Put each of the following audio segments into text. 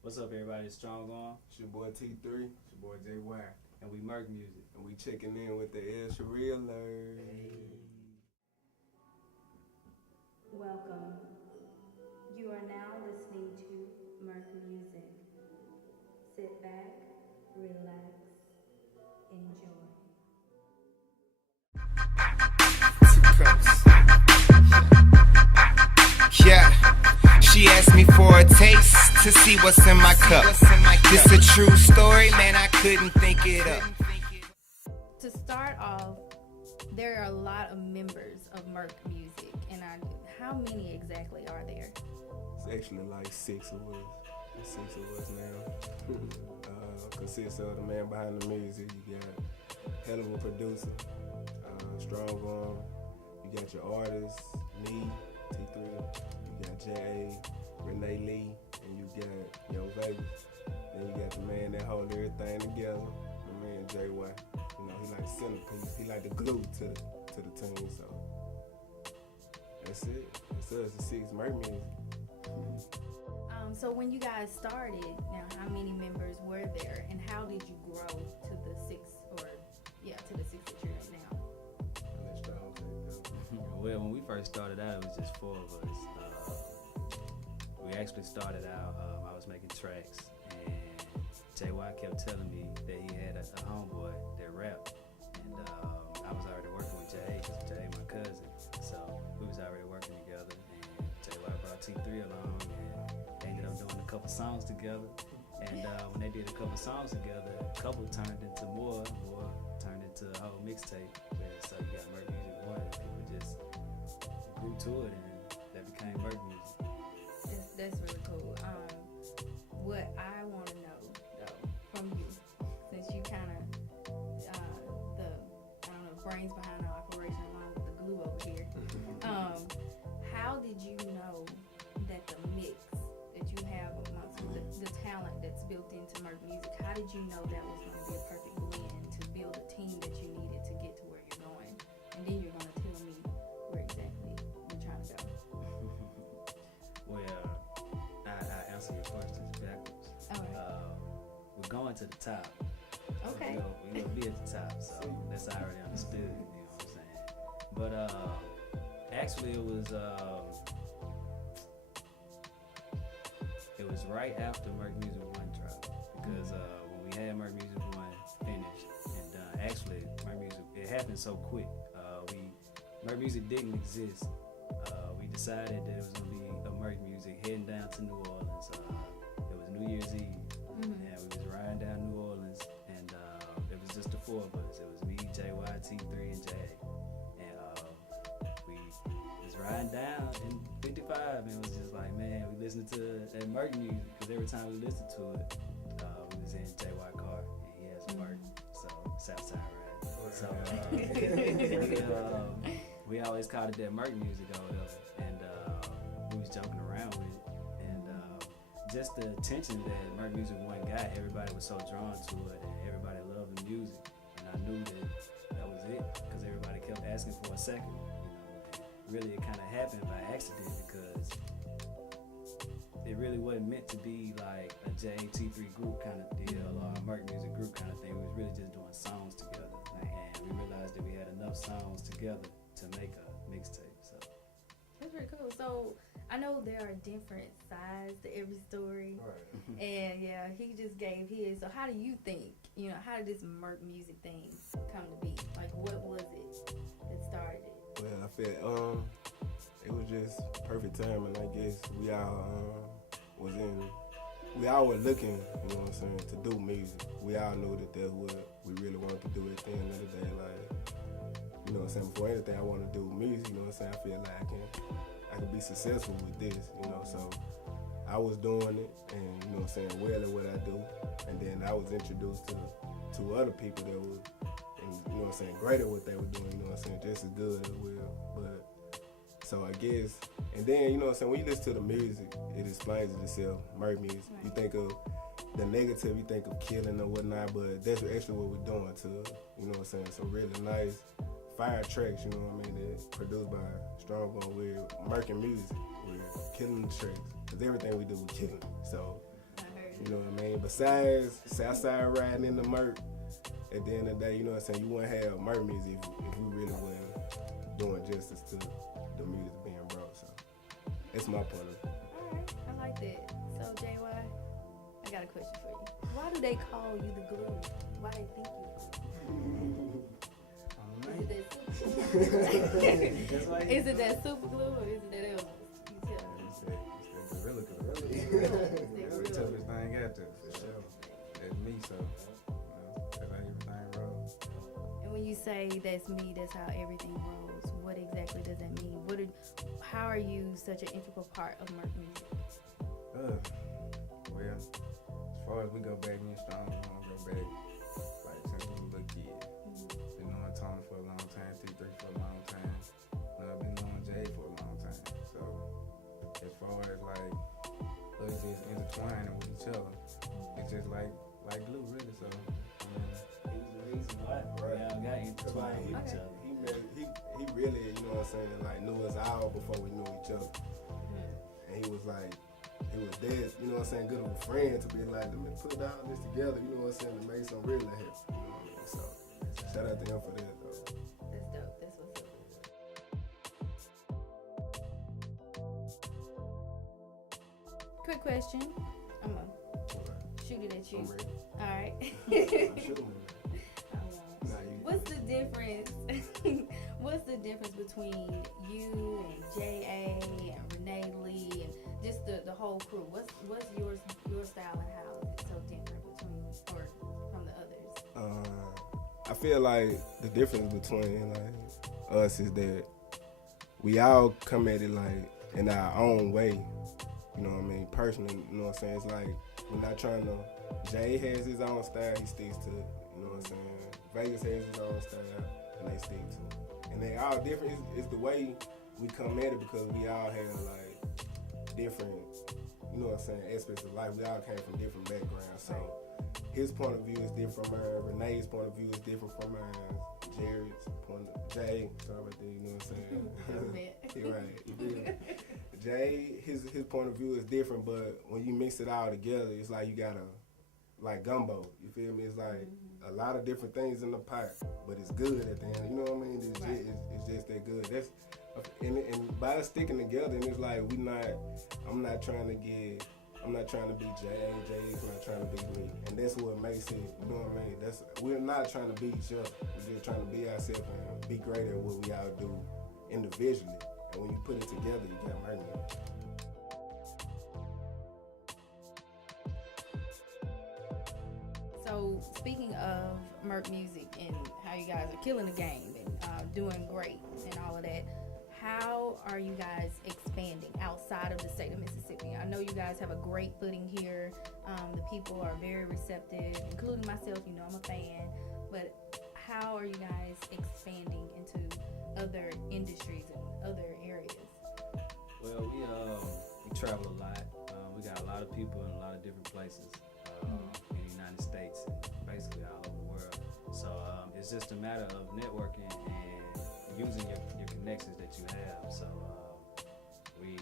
What's up, everybody? It's Strong On. It's your boy T3. It's your boy JY. And we Merc Music. And we checking in with the L.Sherie Alert. Welcome. You are now listening to Merc Music. Sit back, relax, enjoy. Yeah, she asked me for a taste to see what's in my cup. This a true story, man, I couldn't think it up. To start off, there are a lot of members of Merc Music, and how many exactly are there? It's actually like 6 of us. There's 6 of us now. Consists of the man behind the music. You got hell of a producer, Strong On. You got your artists, me, T3. You got J.A., Renee Lee, and you got Yo Vegas. Then you got the man that hold everything together, my man J.Y. You know, he like the centerpiece. He like the glue to the team. So that's it. It's us, the 6 Merc Music. So when you guys started, now how many members were there, and how did you grow to the 6 that you're at now? Let's try to take that. Well, when we first started out, it was just 4 of us. We actually started out, I was making tracks, and JY kept telling me that he had a homeboy that rapped, and I was already working with J.A. because J.A. my cousin, so we was already working together, and JY brought T3 along, and they ended up doing a couple songs together, and when they did a couple songs together, a couple turned into more turned into a whole mixtape, so you got Merc Music 1, and people just grew to it, and that became Merc Music. That's really cool. What I want to know though from you, since you kind of brains behind the operation along with the glue over here, how did you know that the mix that you have amongst the talent that's built into Merc Music, how did you know that was going to be a perfect blend to build a team that you needed to get to where you're going? And then you're going to tell me where exactly you're trying to go. Well, I answer your questions backwards. All right. We're going to the top. Okay. We're gonna be at the top, so that's already understood. You know what I'm saying? But actually, it was right after Merc Music 1 dropped, because when we had Merc Music 1 finished and done, actually Merc Music, it happened so quick. Merc Music didn't exist. We decided that it was gonna be a Merc Music heading down to New Orleans. It was New Year's Eve, and we was riding down New Orleans, and it was just the 4 of us. It was me, JY, T3, and J.A. And we was riding down in 55, and it was just like, man, we listened to that Merc music, because every time we listened to it, we was in JY car, and he has a Merc, so Southside Ride. So we always called it that Merc music over there, and we was joking around with it, and just the attention that Merc Music 1 got, everybody was so drawn to it, and everybody loved the music, and I knew that was it, because everybody kept asking for a second. Really, it kind of happened by accident, because it really wasn't meant to be like a JT3 group kind of deal or a Merc Music group kind of thing. We was really just doing songs together, and we realized that we had enough songs together to make a mixtape. So That's pretty cool. So I know there are different sides to every story, Right. and yeah, he just gave his. So how do you think? How did this Merc Music thing come to be? Like, what was it that started it? Well, I feel it was just perfect timing. I guess we all were looking, you know what I'm saying, to do music. We all knew that that's what we really wanted to do at the end of the day. Like, you know what I'm saying, before anything, I want to do music. You know what I'm saying. I feel like I can be successful with this. You know, so I was doing it, and you know what I'm saying, well at what I do. And then I was introduced to other people that were, you know what I'm saying, great at what they were doing, you know what I'm saying, just as good as well. But so I guess, and then, you know what I'm saying, when you listen to the music, it explains it itself. Merc music. Right. You think of the negative, you think of killing or whatnot, but that's actually what we're doing to, you know what I'm saying, so really nice fire tracks, you know what I mean, that produced by Strong On. We're Merc music. We're killing the tracks. Because everything we do, we're killing. So I heard You know what I mean? Besides Southside riding in the Merc, at the end of the day, you know what I'm saying, you wouldn't have Merc music if we really wasn't doing justice to the music being brought. So that's my point of view. Alright, I like that. So JY, I got a question for you. Why do they call you the glue? Why they think you is it that super glue or is it that else? You tell me. It's that gorilla glue. That's the toughest thing out there, for sure. That's me, so, that's how everything rolls. And when you say that's me, that's how everything rolls, what exactly does that mean? How are you such an integral part of Merc music? Well, as far as we go back in strong, we want to go back like since we were little kids. Been knowing Tony for a long time, T3 for a long time. I've been knowing Jay for a long time. So as far as like us just intertwining with each other, it's just like glue really. So He was the reason why we all got intertwined with each other. He really, you know what I'm saying, like knew us all before we knew each other. And he was like, he was dead, you know what I'm saying, good of a friend to be like, let me put all this together, you know what I'm saying, to make some really happen. You know what I mean? So shout out to him for that though. That's dope. That's what's up. Quick question. I'm gonna shoot it at you. I'm ready. Alright. I should have. Nah, you. What's the difference? What's the difference between you and J.A. and Renee Lee and just the whole crew? What's your style and how is it so different from the others? I feel like the difference between like us is that we all come at it like in our own way. You know what I mean? Personally, you know what I'm saying? It's like we're not trying to. Jay has his own style, he sticks to it. You know what I'm saying? Vegas has his own style, and they stick to it. And they all different. It's the way we come at it because we all have like different, you know what I'm saying, aspects of life. We all came from different backgrounds. So his point of view is different from mine. Renee's point of view is different from mine. Jared's point of Jay, sorry about that, you know what I'm saying? You're right. You feel? Jay, his point of view is different, but when you mix it all together, it's like you gotta, like gumbo, you feel me? It's like a lot of different things in the pot, but it's good at the end, you know what I mean? It's just that good. That's and by us sticking together, and it's like I'm not trying to be Jay, Jay's not trying to be me, and that's what makes it, you know what I mean? We're not trying to be each other, we're just trying to be ourselves and be great at what we all do individually. And when you put it together, you got Merc. So speaking of Merc music and how you guys are killing the game and doing great and all of that, how are you guys expanding outside of the state of Mississippi? I know you guys have a great footing here. The people are very receptive, including myself. You know, I'm a fan. But how are you guys expanding into other industries and other areas? Well, we travel a lot. We got a lot of people in a lot of different places in the United States and basically all over the world. So it's just a matter of networking and using your connections that you have. So we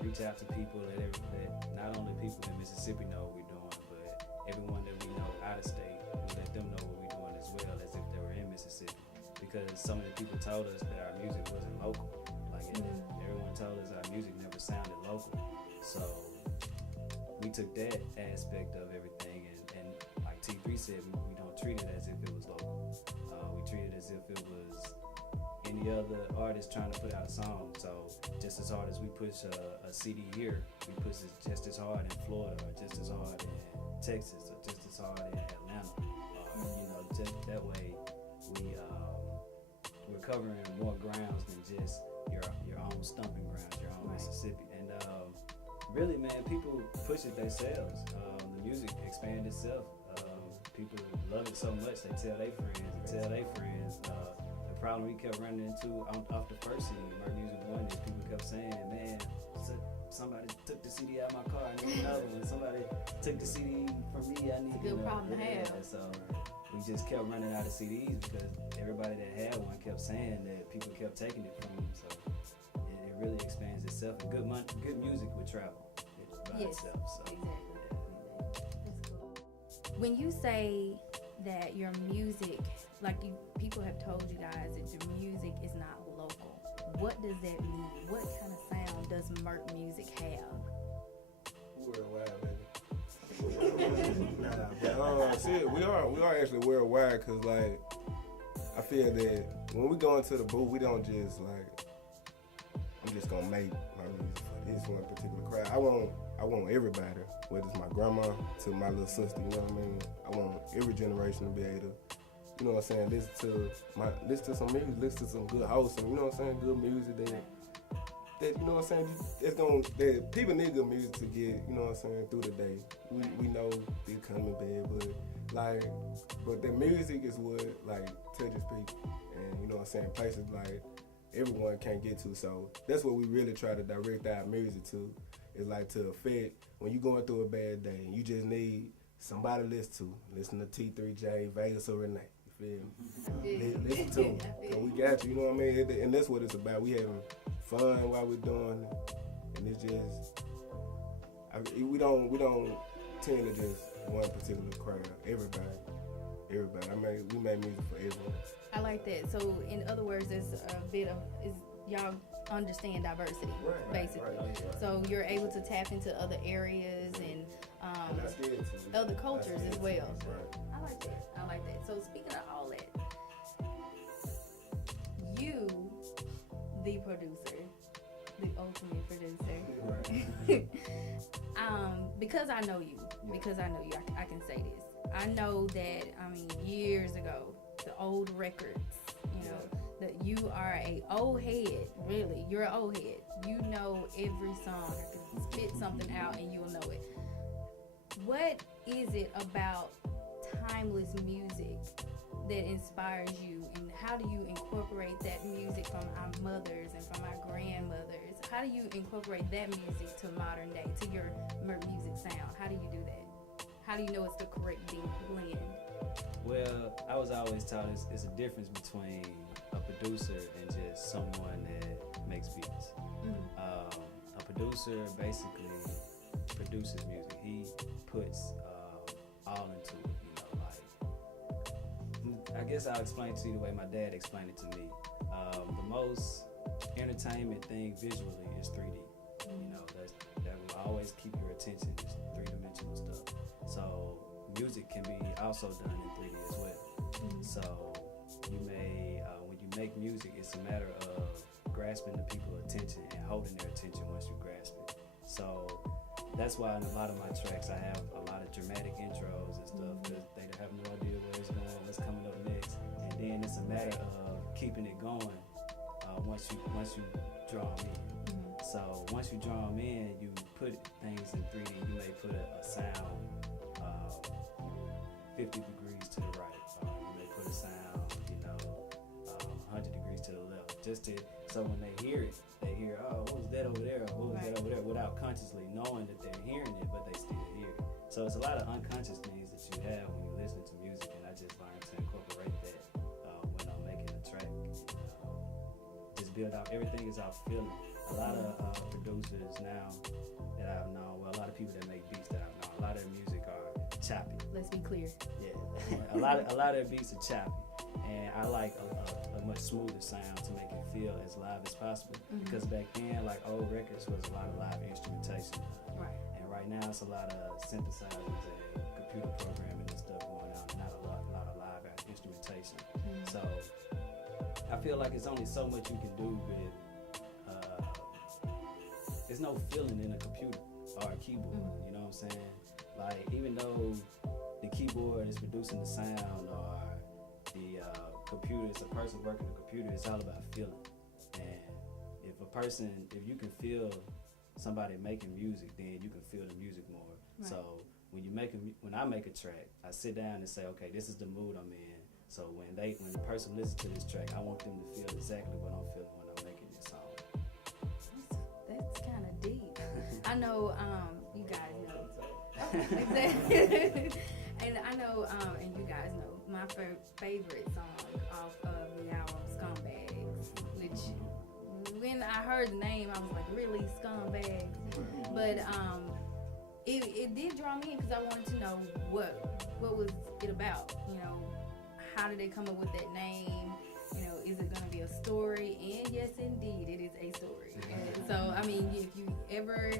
reach out to people that not only people in Mississippi know what we're doing, but everyone that we know out of state, we let them know what we're doing as well as if they were in Mississippi. Because some of the people told us that our music wasn't local. Like everyone told us our music never sounded local. So we took that aspect of everything and like T3 said, we don't treat it as if it was local. We treat it as if it was any other artist trying to put out a song. So just as hard as we push a CD here, we push it just as hard in Florida or just as hard in Texas or just as hard in Atlanta. Just that way we're covering more grounds than just your own stomping grounds, your own Mississippi. And really, man, people push it themselves. The music expands itself. People love it so much, they tell their friends. The problem we kept running into off the first CD, Merc Music 1, is people kept saying, man, somebody took the CD out of my car, I need another one. Somebody took the CD from me, I need It's a good problem to have. So we just kept running out of CDs because everybody that had one kept saying that people kept taking it from them. So it really expands itself. And good music would travel by itself. So. Exactly. When you say that your music, like people have told you guys that your music is not local, what does that mean? What kind of sound does Merc music have? Worldwide, baby. But shit, we are actually worldwide, cause like I feel that when we go into the booth, we don't just like I'm just gonna make my music for this one particular crowd. I want everybody, whether it's my grandma to my little sister, you know what I mean? I want every generation to be able to, you know what I'm saying, listen to some music, listen to some good house, and you know what I'm saying, good music that you know what I'm saying, that people need good music to get, you know what I'm saying, through the day. We know they come in bed, but the music is what like touches people, and you know what I'm saying, places like everyone can't get to. So that's what we really try to direct our music to. Is like to affect when you going through a bad day and you just need somebody to listen to T3J, Vegas or Renee. You feel me? Listen to them. So we got you know what I mean? And that's what it's about. We having fun while we're doing it. And it's just we don't tend to just one particular crowd. Everybody. We make music for everyone. I like that. So in other words, there's a bit of y'all understand diversity, basically. Right. So you're able to tap into other areas and other cultures as well. Right. I like that. So speaking of all that, you, the producer, the ultimate producer, because I know you, I can say this. I know that, years ago, the old records, that you are a old head, really. You're an old head. You know every song. I can spit something out and you'll know it. What is it about timeless music that inspires you, and how do you incorporate that music from our mothers and from our grandmothers? How do you incorporate that music to modern day, to your Merc music sound? How do you do that? How do you know it's the correct blend? Well, I was always taught it's a difference between a producer and just someone that makes beats. A producer basically produces music. He puts all into it. I guess I'll explain to you the way my dad explained it to me. The most entertainment thing visually is 3D. That will always keep your attention. It's three-dimensional stuff. So music can be also done in 3D as well. So you may, when you make music, it's a matter of grasping the people's attention and holding their attention once you grasp it. So that's why in a lot of my tracks I have a lot of dramatic intros and stuff, because they have no idea where it's going, what's coming up next. And then it's a matter of keeping it going once you draw them in. So once you draw them in, you put things in 3D. You may put a sound 50 degrees to the right. You may put a sound, 100 degrees to the left. So when they hear it, they hear, oh, what was that over there? Or what was that over there? Without consciously knowing that they're hearing it, but they still hear it. So it's a lot of unconscious things that you have when you listen to music, and I just learned to incorporate that when I'm making a track. Just build out, everything is out feeling. A lot of producers now that I've known, well, a lot of people that make beats that I've known, a lot of their music are choppy. Let's be clear. Yeah, a lot of their beats are choppy, and I like a much smoother sound to make it feel as live as possible. Because back then, like old records was a lot of live instrumentation, right? And right now it's a lot of synthesizers and computer programming and stuff going on, not a lot of live instrumentation. So I feel like it's only so much you can do with. There's no feeling in a computer or a keyboard. You know what I'm saying? Like, even though the keyboard is producing the sound, or the computer is a person working the computer, it's all about feeling. And if you can feel somebody making music, then you can feel the music more. Right. So when I make a track, I sit down and say, okay, this is the mood I'm in. So when the person listens to this track, I want them to feel exactly what I'm feeling when I'm making this song. That's kind of deep. I know you guys know. Exactly. And I know, and you guys know, my favorite song off of the album Scumbags, which when I heard the name, I was like, really, Scumbags? But it did draw me in because I wanted to know what was it about. You know, how did they come up with that name? You know, is it gonna be a story? And yes, indeed, it is a story. And so, I mean, if you ever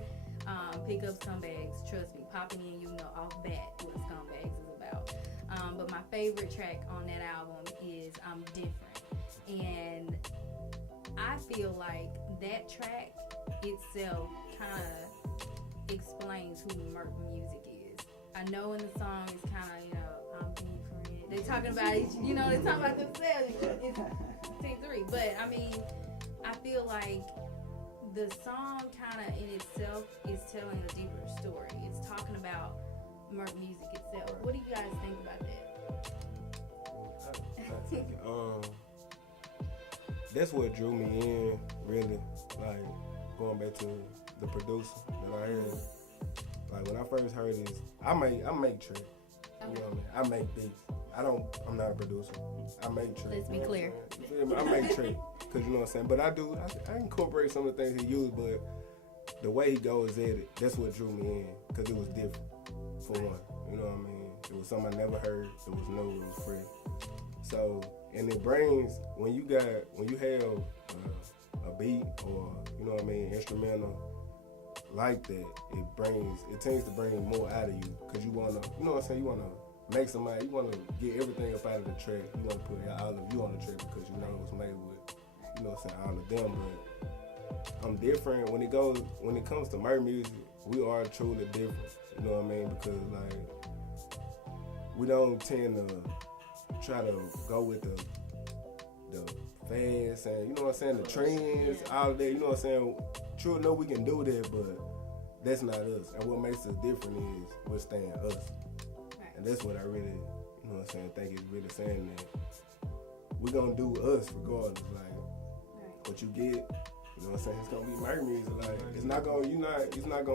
pick up Scumbags, trust me, popping in, you know off bat what Scumbags is about. But my favorite track on that album is I'm Different. And I feel like that track itself kind of explains who Merc Music is. I know in the song it's kind of, you know, I'm different. They talking about each, you know, they talking about themselves. It's T3. But I mean, I feel like the song kind of in itself is telling a deeper story. It's talking about Merc Music itself. What do you guys think about that? That's what drew me in, really. Like, going back to the producer that I heard. Like, when I first heard this, I make tracks. You know what I mean? I make beats. I'm not a producer. I make tracks. Let's be clear. I make tracks. Cause you know what I'm saying? But I incorporate some of the things he used, but the way he goes at it, that's what drew me in. Cause it was different, for one. You know what I mean? It was something I never heard. It was new, it was fresh. So, and it brings, when you have a beat or, you know what I mean, instrumental like that, it tends to bring more out of you. Cause you wanna, you know what I'm saying, you wanna make somebody, you wanna get everything up out of the track. You wanna put all of you on the track because you know it was made with, you know what I'm saying, all of them. But I'm different when it comes to Merc music, we are truly different. You know what I mean? Because like, we don't tend to try to go with the fans and, you know what I'm saying, the trends, all of that, you know what I'm saying. True, no, we can do that, but that's not us. And what makes us different is we're staying us. Right. And that's what I really, you know what I'm saying, think is really saying that we're gonna do us regardless. Like, right. What you get, you know what I'm saying, it's gonna be Merc music. Like, it's not gonna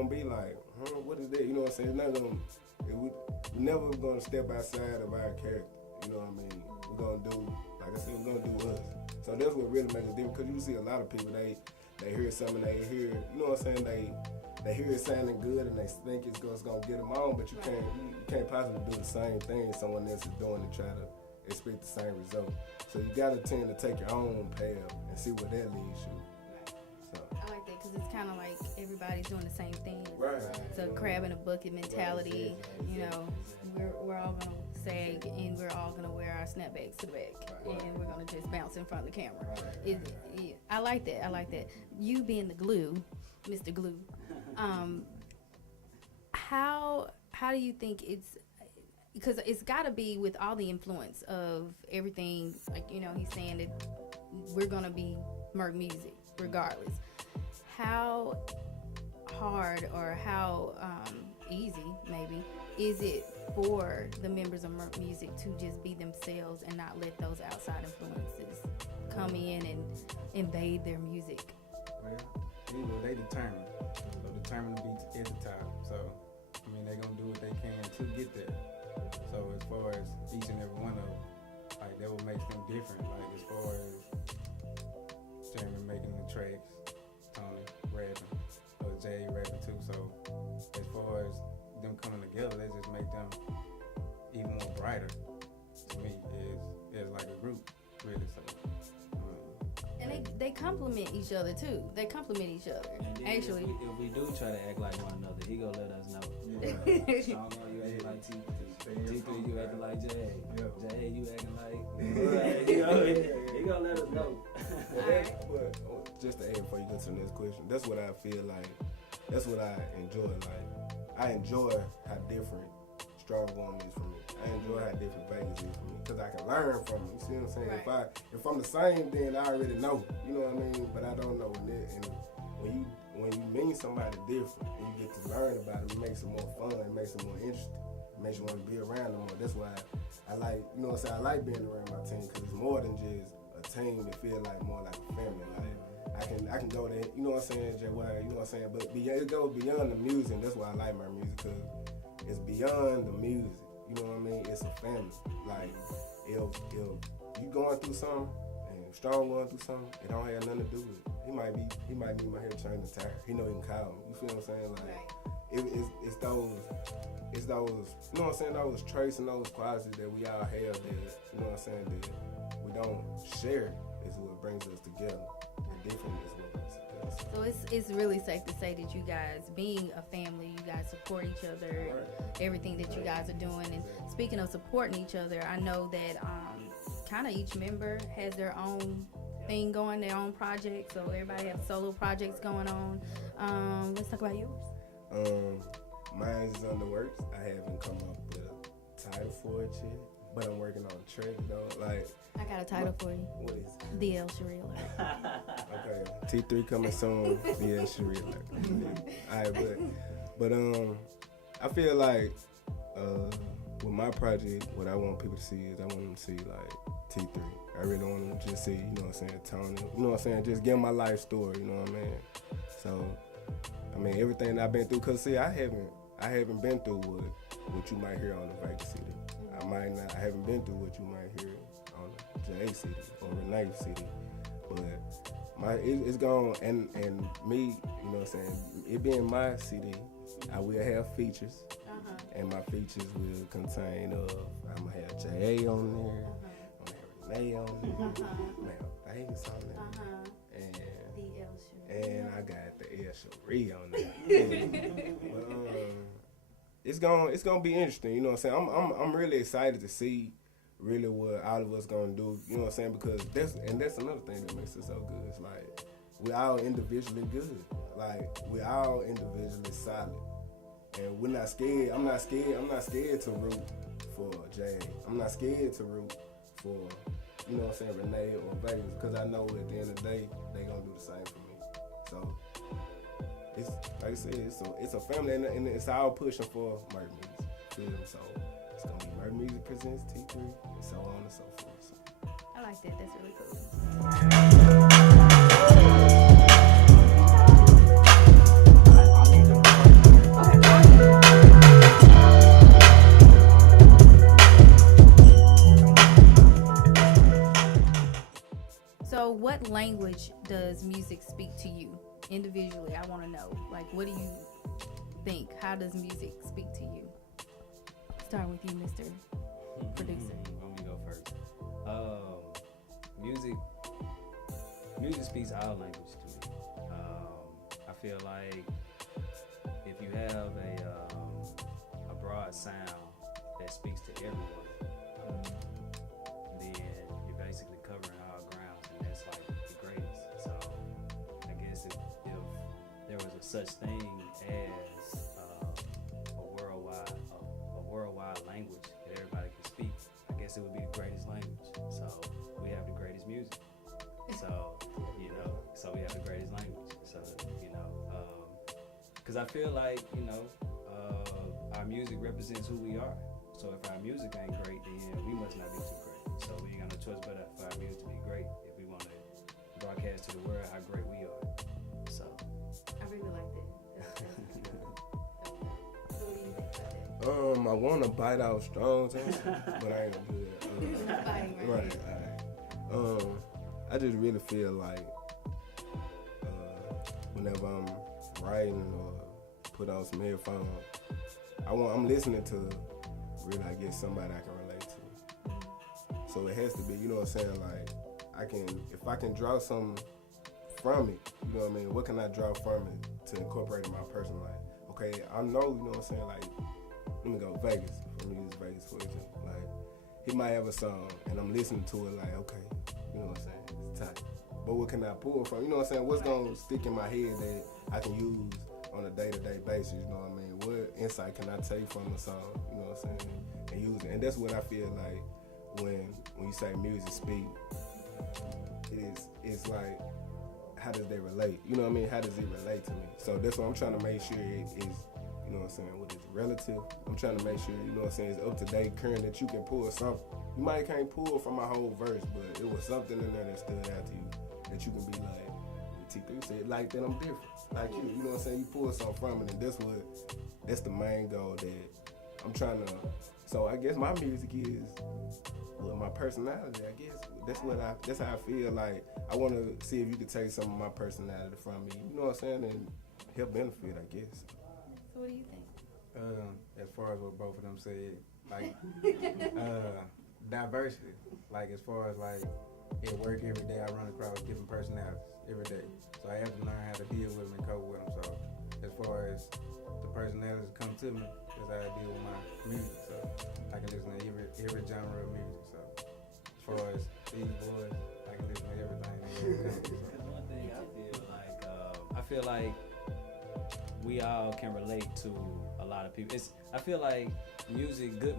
be like, what is that? You know what I'm saying? It's not gonna, we're never gonna step outside of our character. You know what I mean? We're gonna do, like I said, we're gonna do us. So that's what really makes it different. Cause you see a lot of people, they hear something, they hear, you know what I'm saying? They hear it sounding good and they think it's gonna get them on, but you can't possibly do the same thing someone else is doing to try to expect the same result. So you gotta tend to take your own path and see where that leads you. So I like that because it's kind of like everybody's doing the same thing. Right. So crab in a bucket mentality. You know, we're all gonna sag and we're all gonna wear our snapbacks to the back, and we're gonna just bounce in front of the camera. I like that. I like that. You being the glue, Mr. Glue. How do you think it's? Because it's got to be with all the influence of everything. Like, you know, he's saying that we're gonna be Merc music regardless. How hard or how easy maybe is it for the members of Merc music to just be themselves and not let those outside influences come in and invade their music? Well, they determined. So determined to be at the top. So, I mean, they're going to do what they can to get there. So as far as each and every one of them, like, that what makes them different. Like, as far as Jeremy making the tracks, Tony rapping, or Jay rapping too. So as far as them coming together, they just make them even more brighter. To me, is like a group, really. So, and they complement each other too. They complement each other. Actually, if we do try to act like one another, he gonna let us know. Strong, you acting like T3, you acting like Jay. Jay, you acting like. He gonna let us know. But just to add before you go to the next question, that's what I feel like. That's what I enjoy. Like, I enjoy how different Strong Arm is from me. I enjoy how different Vegas is from me because I can learn from it. You see what I'm saying? Right. If I'm the same, then I already know. You know what I mean? But I don't know. And when you meet somebody different and you get to learn about it, it makes it more fun. It makes it more interesting. It makes you want to be around them more. That's why I like, you know what I'm saying? I like being around my team because it's more than just a team. It feels like more like a family. Like, I can go there, you know what I'm saying, Jay Wire, you know what I'm saying? But it goes beyond the music, and that's why I like my music, because it's beyond the music, you know what I mean? It's a family. Like, if you going through something, and Strong going through something, it don't have nothing to do with it. He might need my hair turn the tire. He know he can call me. You feel what I'm saying? Like, it's those, you know what I'm saying, those traits and those qualities that we all have that, you know what I'm saying, that we don't share is what brings us together. The difference is what brings us together. So it's really safe to say that you guys, being a family, you guys support each other, everything that you guys are doing. And speaking of supporting each other, I know that kind of each member has their own thing going, their own project. So everybody have solo projects going on. Let's talk about yours. Mine is on the works. I haven't come up with a title for it yet, but I'm working on a track though. Like, I got a title for you. what is it? The L.Sherie Alert. Okay. T3 coming soon. The L.Sherie Alert. Alright, but I feel like with my project, what I want people to see is I want them to see like T3. I really want them to just see, you know what I'm saying, Tony. You know what I'm saying, just give them my life story. You know what I mean? So, I mean, everything I've been through. Cause see, I haven't been through what you might hear on the Vegas City. I haven't been through what you might hear on J.A. City or Renee City. But it's gone, and me, you know what I'm saying, it being my city, I will have features. And my features will contain I'm gonna have J.A. on there, I'm gonna have Renee on there, I'm gonna have Vegas on there, and I got the L.Sherie on there. But, it's gonna be interesting, you know what I'm saying. I'm really excited to see really what all of us gonna do, you know what I'm saying, because that's another thing that makes it so good. It's like we all individually good, like we all individually solid. And we're not scared. I'm not scared to root for Jay. I'm not scared to root for, you know what I'm saying, Renee or Vegas, because I know at the end of the day, they gonna do the same for me. So it's like I said, it's a family, and it's all pushing for Merc Music. So it's gonna be Merc Music presents T3, and so on and so forth. So. I like that. That's really cool. So what language does music speak to you individually? I want to know. Like, what do you think? How does music speak to you? Start with you, Mr. Producer. Let me go first. Music speaks our language to me. I feel like if you have a broad sound that speaks to everyone, then you're basically covering all grounds, and that's like the greatest. So I guess if there was a such thing as a worldwide language that everybody can speak, I guess it would be the greatest language. So we have the greatest music. So we have the greatest language. So because I feel like our music represents who we are. So if our music ain't great, then we must not be too great. So we ain't got no choice but for our music to be great if we want to broadcast to the world how great we are. So I really like that. So what do you think about that? I want to bite out strong, but I ain't gonna do that. Biting, Right. I just really feel like whenever I'm writing or put on some headphones, I'm listening to really, I guess, somebody I can relate to. So it has to be, you know what I'm saying, like if I can draw something from it, you know what I mean, what can I draw from it to incorporate in my personal life? Okay, I know, you know what I'm saying, like, let me go Vegas, let me use Vegas for example. Like, he might have a song and I'm listening to it like, okay, you know what I'm saying, it's tight. But what can I pull from, you know what I'm saying, what's gonna stick in my head that I can use on a day-to-day basis, you know what I mean? What insight can I take from a song, you know what I'm saying, and use it? And that's what I feel like when you say music speak, it's like, how does they relate? You know what I mean? How does it relate to me? So that's what I'm trying to make sure it is, you know what I'm saying, what is relative. I'm trying to make sure, you know what I'm saying, it's up to date, current, that you can pull something. You might can't pull from my whole verse, but it was something in there that stood out to you that you can be like, T3 said, like that, I'm different. Like you know what I'm saying? You pull something from it, and that's the main goal that I'm trying to. So I guess my music is, well, my personality, I guess. That's how I feel. Like, I want to see if you could take some of my personality from me, you know what I'm saying, and help benefit, I guess. So what do you think? As far as what both of them said, like diversity. Like as far as like at work every day, I run across different personalities every day. So I have to learn how to deal with them and cope with them. So as far as the personalities that come to me, that's how I deal with my music. So I can listen to every genre of music. So as far as these boys, I can listen to everything. Because one thing I feel like we all can relate to a lot of people. I feel like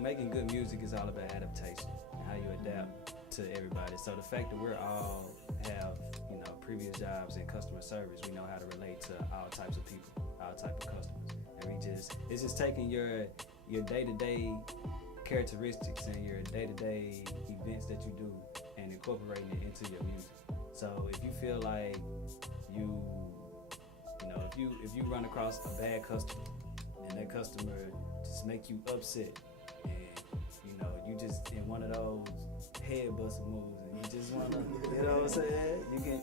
making good music is all about adaptation and how you adapt to everybody. So the fact that we're all have, previous jobs in customer service, we know how to relate to all types of people, all types of customers. And it's just taking your day-to-day characteristics and your day-to-day events that you do and incorporating it into your music. So if you feel like if you run across a bad customer and that customer just make you upset and you just in one of those head busting moves and you just wanna you know what I'm saying, you can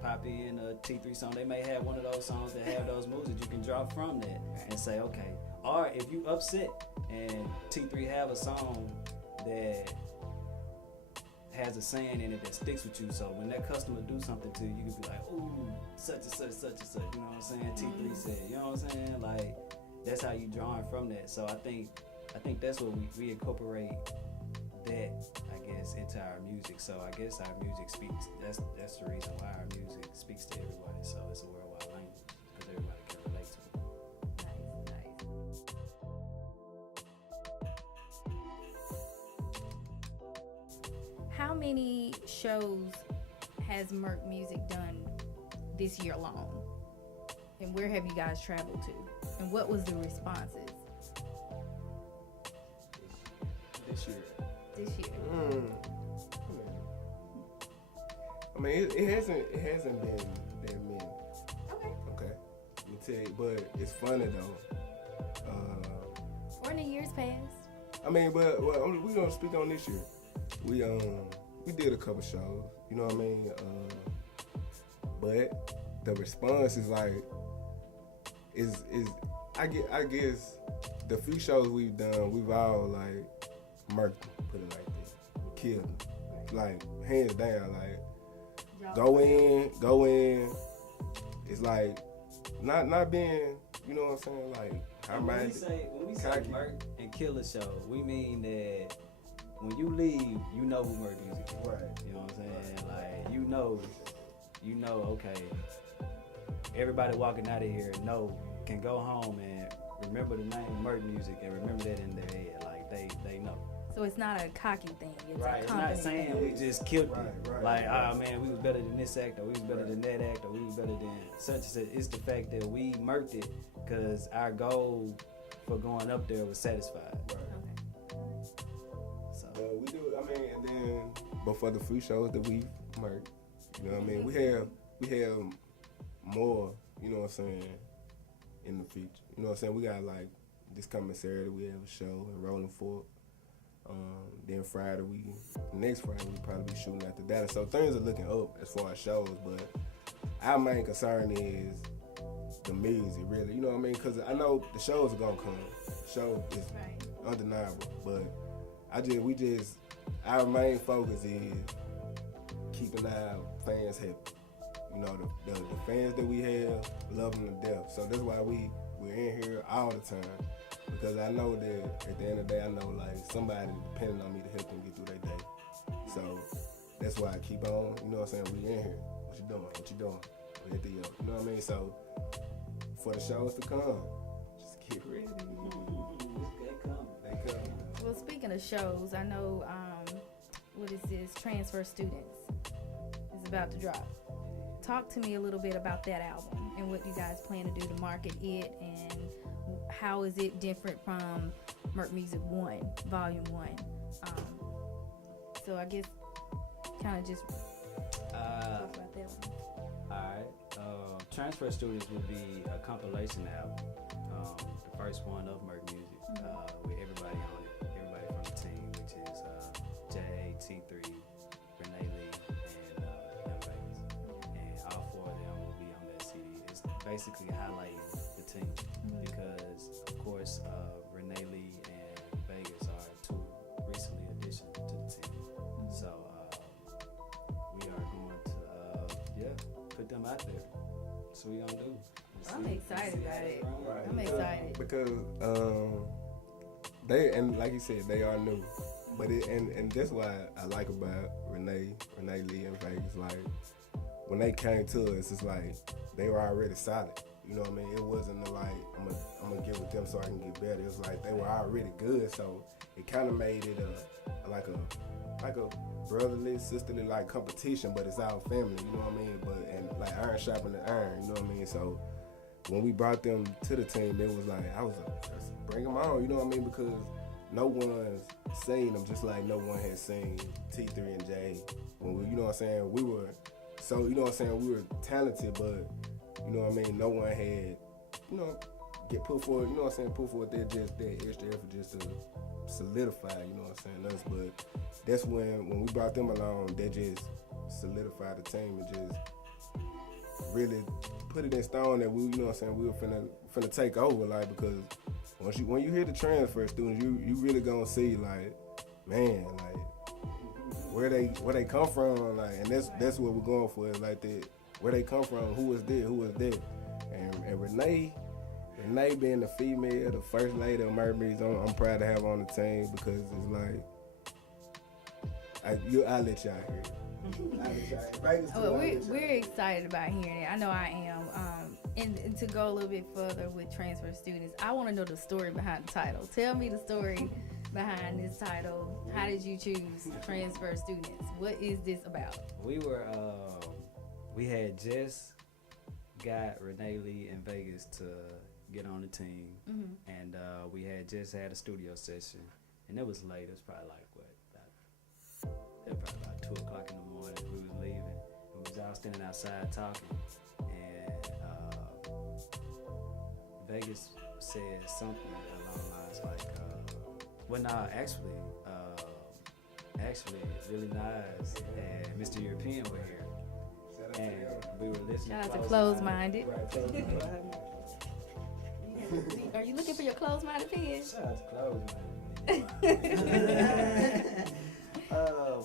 pop in a T3 song. They may have one of those songs that have those moves that you can draw from that and say, okay. Or if you upset and T3 have a song that has a saying in it that sticks with you, so when that customer do something to you, you can be like, ooh, such and such, such and such, you know what I'm saying? T3 said, you know what I'm saying? Like, that's how you drawing from that. So I think that's what we incorporate that, I guess, into our music. So I guess our music speaks, that's the reason why our music speaks to everybody. So it's a worldwide language, because everybody can relate to it. How many shows has Merc Music done this year alone? And where have you guys traveled to? And what was the responses This year. this year? I mean, it hasn't been that many. Okay. Okay. Let me tell you, but it's funny though. Or in the years past? I mean, but we gonna speak on this year. We did a couple shows, you know what I mean? But the response is like I guess the few shows we've done, we've all like murked them, put it like that. Killed them. Like hands down, like go in. It's like not being, you know what I'm saying, like When we say Merc and kill a show, we mean that when you leave, you know who Merc Music is. Right. You know what I'm saying? Like, you know, okay, everybody walking out of here can go home and remember the name Merc Music and remember that in their head. Like, they know. So it's not a cocky thing. It's Right, a it's not confident saying thing. we just killed it. Right. Like, man, we was better than this actor, we was better than that actor, we was better than such and such. It's the fact that we murked it because our goal for going up there was satisfied. Right. So We do, I mean, and then, but for the free shows that we murked, you know what I mean, we have more, you know what I'm saying, in the future. You know what I'm saying? We got like this coming Saturday we have a show in Rolling Fork. Then next Friday we probably be shooting after that. So things are looking up as far as shows, but our main concern is the music, really. You know what I mean? Because I know the shows are gonna come. The show is undeniable, but our main focus is keeping our fans happy. You know, the fans that we have, love them to death. So that's why we're in here all the time. Because I know that at the end of the day, I know like somebody depending on me to help them get through their day. So that's why I keep on, you know what I'm saying, we in here. What you doing? We at the you know what I mean? So for the shows to come, just get ready. They come. Well, speaking of shows, I know, Transfer Students is about to drop. Talk to me a little bit about that album and what you guys plan to do to market it, and how is it different from Merc Music 1, Volume 1? So I guess kind of just talk about that one. Alright. Transfer Students would be a compilation album. The first one of Merc Music, with everybody on it. Everybody from the team, which is Jay, T3, Renee Lee, and Young Vegas. And all four of them will be on that CD. It's basically highlighting what we gonna do. I'm excited about it. Right. I'm excited. Because they, and like you said, they are new. But and that's why I like about Renee Lee and Vegas. Like when they came to us, it's like they were already solid. You know what I mean? It wasn't like I'm gonna get with them so I can get better. It was like they were already good, so it kind of made it like a brotherly, sisterly like competition, but it's our family. You know what I mean? But and like iron sharpening iron. You know what I mean? So when we brought them to the team, it was like I was like, let's bring them on. You know what I mean? Because no one's seen them, just like no one has seen T3 and J. When we, you know what I'm saying, we were so, you know what I'm saying, we were talented, but you know what I mean, no one had, you know, get put forward, you know what I'm saying, put forward that extra effort just to solidify, you know what I'm saying, us. But that's when we brought them along, they just solidified the team and just really put it in stone that we, you know what I'm saying, we were finna take over, like, because when you hear the transfer students, you really gonna see like, man, like where they come from, like, and that's what we're going for, is like that, where they come from, who was there, and Renee being the female, the first lady of Merc Music, I'm proud to have her on the team, because it's like, I'll let y'all hear it. We're excited about hearing it. I know I am. And to go a little bit further with transfer students, I want to know the story behind the title. Tell me the story behind this title. How did you choose transfer students? What is this about? We had just got Renee Lee in Vegas to get on the team, and we had just had a studio session, and it was late. It was probably like about 2 o'clock in the morning. We was leaving, and we was all standing outside talking, and Vegas said something along the lines like, actually, really nice, and Mr. European were here, and we were listening. Shout out to Closed Minded. Are you looking for your Closed Minded pen? Shout out to Closed Minded.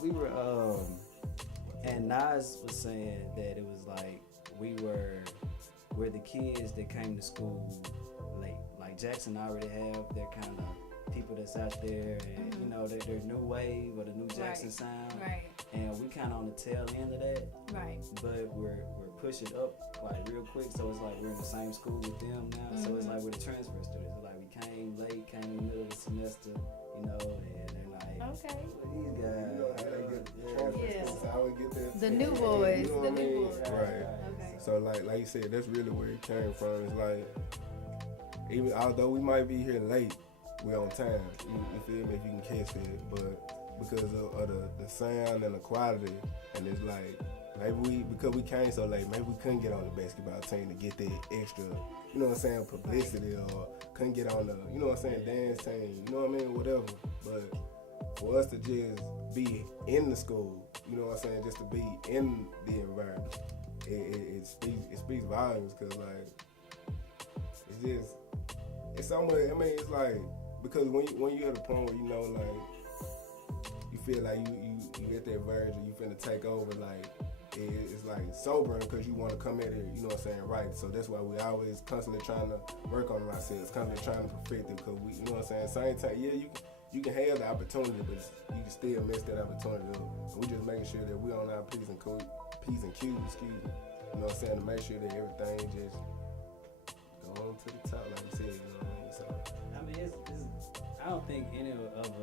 We were, and Nas was saying that it was like we're the kids that came to school late. Like Jackson already have their kind of people that's out there, and you know, their new wave or the new Jackson sound. Right. And we kind of on the tail end of that. Right. But we're pushing up like real quick, so it's like we're in the same school with them now. So it's like we're the transfer students. It's like we came late, came in the middle of the semester, you know, and they're like, okay. These guys. You know how they get transfer students, I would get there. The new boys. You know what The I new mean? boys. Right. Okay. So like you said, that's really where it came from. It's like, even although we might be here late, we on time. You feel me? If you can catch that, but because of the sound and the quality, and it's like because we came so late, maybe we couldn't get on the basketball team to get that extra, you know what I'm saying, publicity, or couldn't get on the, you know what I'm saying, dance team, you know what I mean, whatever. But for us to just be in the school, you know what I'm saying, just to be in the environment, it speaks volumes, because like it's so much. I mean, it's like, because when you at a point where you know, like, you feel like you at that verge and you finna take over, like, it's like sobering, because you want to come at it, you know what I'm saying, right. So that's why we always constantly trying to work on ourselves, constantly trying to perfect it, because we, you know what I'm saying, same time, yeah, you can have the opportunity, but you can still miss that opportunity up. So we just making sure that we on our P's and Q's, you know what I'm saying, to make sure that everything just go on to the top, like you said, you know what I mean. So I mean, it's I don't think any of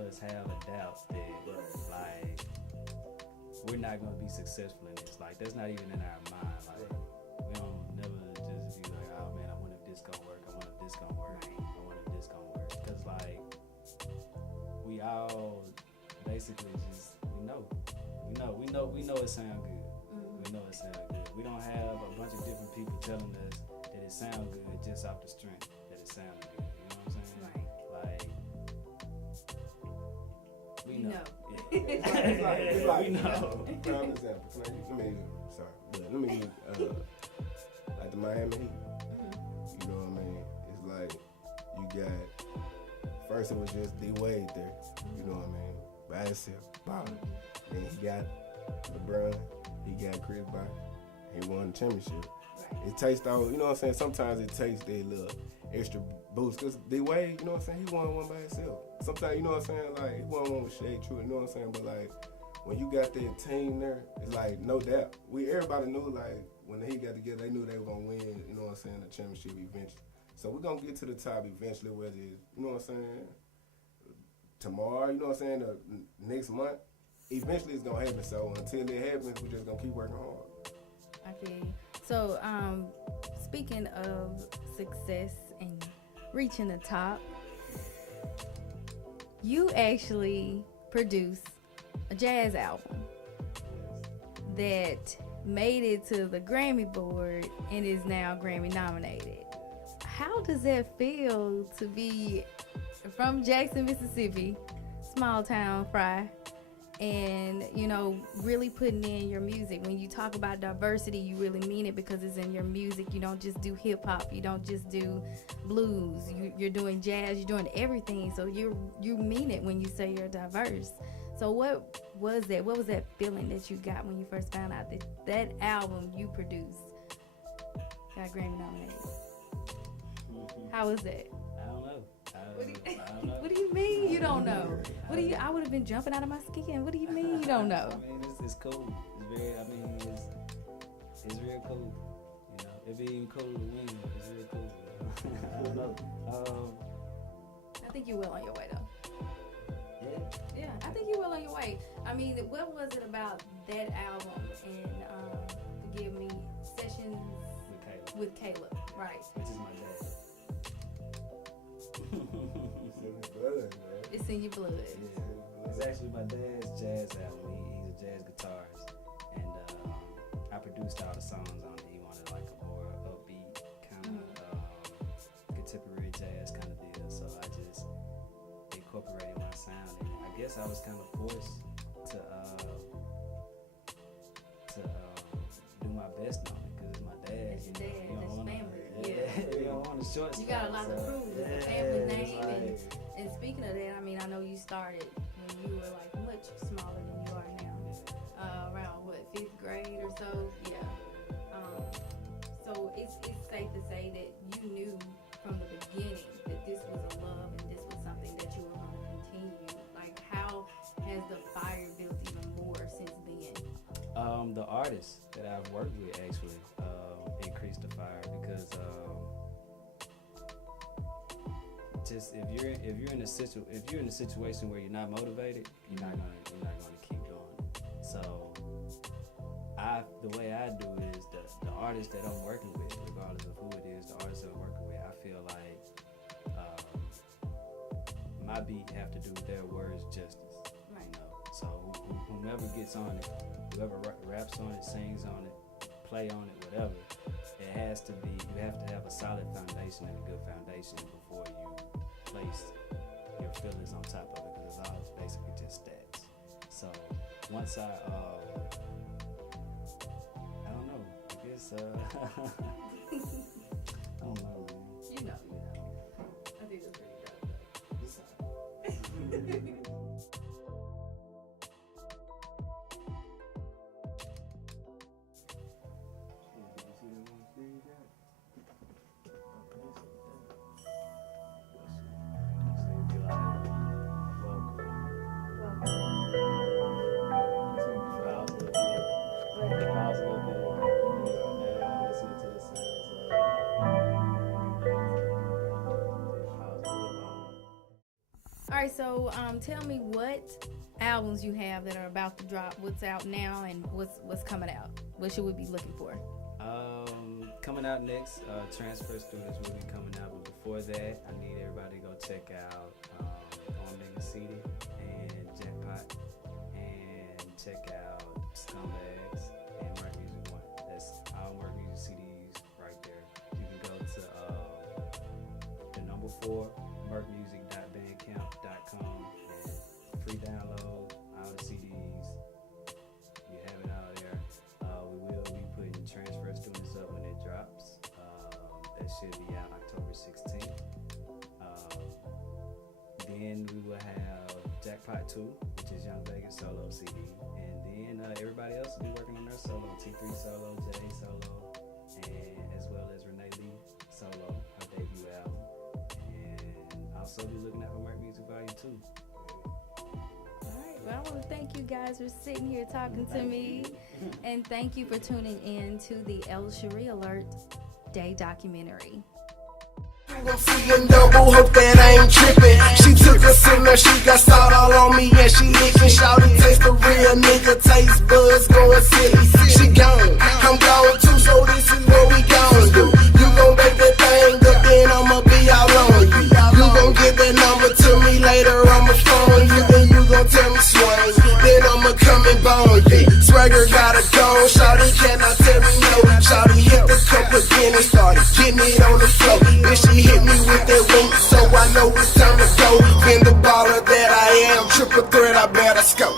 us have a doubt that like we're not gonna be successful in this. Like, that's not even in our mind. Like, we don't never just be like, oh man, I wonder if this gonna work. I wonder if this gonna work. I wonder if this gonna work. Cause like we all basically just we know it sound good. We know it sound good. We don't have a bunch of different people telling us that it sound good just off the strength that it sounds good. You know what I'm saying? Right. Like, we You know. know. it's like we know. Prime example. Let me like the Miami Heat. You know what I mean? It's like you got, first it was just D Wade there. You know what I mean? By himself, balling. Then he got LeBron. He got Chris Bosh. He won the championship. it takes those, you know what I'm saying? Sometimes it takes that little extra boost. Cause the way, you know what I'm saying, he won one by himself. Sometimes, you know what I'm saying, like he won one with Shade True, you know what I'm saying? But like when you got that team there, it's like no doubt. Everybody knew like when he got together, they knew they were gonna win, you know what I'm saying, the championship eventually. So we're gonna get to the top eventually, whether it's, you know what I'm saying, tomorrow, you know what I'm saying, next month. Eventually it's gonna happen. So until it happens, we're just gonna keep working hard. I feel you. So, speaking of success and reaching the top, you actually produced a jazz album that made it to the Grammy board and is now Grammy nominated. How does that feel to be from Jackson, Mississippi, small town Fry, and you know, really putting in your music? When you talk about diversity, you really mean it, because it's in your music. You don't just do hip hop, you don't just do blues, you're doing jazz, you're doing everything. So you mean it when you say you're diverse. So what was that feeling that you got when you first found out that that album you produced got Grammy nominated? How was that? I don't know. I don't know. What do you mean you don't know? I would have been jumping out of my skin. What do you mean you don't know? I mean, it's cool. It's real cool. You know, it'd be even cooler to win. It's real cool. I don't know. I think you're well on your way though. Yeah. Yeah, I think you're well on your way. I mean, what was it about that album and forgive me, Sessions with Caleb, right? Which is my dad. It's in your blood. Yeah. It's actually my dad's jazz album. He's a jazz guitarist, and I produced all the songs on it. He wanted like a more upbeat kind of contemporary jazz kind of deal, so I just incorporated my sound in it. I guess I was kind of forced to do my best on it, because it's my dad. It's your dad. It's family. You don't want to short. You got a lot to prove. It's a family name. And speaking of that, I mean, I know you started when you were like much smaller than you are now, around what, 5th grade or so? Yeah. So it's safe to say that you knew from the beginning that this was a love and this was something that you were going to continue. Like, how has the fire built even more since then? The artists that I've worked with actually increased the fire, because just if you're in a situation where you're not motivated, you're not gonna keep doing it. So the way I do is the artists that I'm working with, regardless of who it is, the artists that I'm working with, I feel like my beat have to do their words justice. Right. You know? So whomever gets on it, whoever raps on it, sings on it, play on it, whatever, it has to be, you have to have a solid foundation and a good foundation before you place your feelings on top of it, because it's all basically just stats. So once I don't know, I guess I don't know, man. You know. I think it's pretty dope though. Alright, so tell me what albums you have that are about to drop, what's out now, and what's coming out. What should we be looking for? Coming out next, Transfer Students will be coming out, but before that, I need everybody to go check out On Nigga CD and Jackpot, and check out Scumbags and Merc Music One. That's our Merc Music CDs right there. You can go to the number 4, mercmusic.bandcamp.com, and free download all the CDs. You have it out there. We will be putting Transfer Students up when it drops. That should be out October 16th. Then we will have Jackpot 2, which is Young Vegas solo CD. And then everybody else will be working on their solo. T3 solo, J solo, and and as well as Renee Lee solo, her debut album, and also be looking out for Merc Music Volume 2. Alright, well, I want to thank you guys for sitting here talking to me. And thank you for tuning in to the L.Sherie Alert Day documentary. I'm seeing double, hope that I ain't trippin'. She took a sinner, she got salt all on me and she lickin'. Shouty taste the real nigga, taste buds going silly. She gone, I'm gone too, so this is what we gon' do. You gon' break that thing up, then I'ma be all on you. You gon' get that number to me later, I'ma phone you. Then you gon' tell me swing, then I'ma come and bone you. Swagger gotta go, shawty cannot tell me no. Shawty hit the cup again and started getting it on the floor. Then she hit me with that wink, so I know it's time to go. Been the baller that I am, triple threat, I better scope.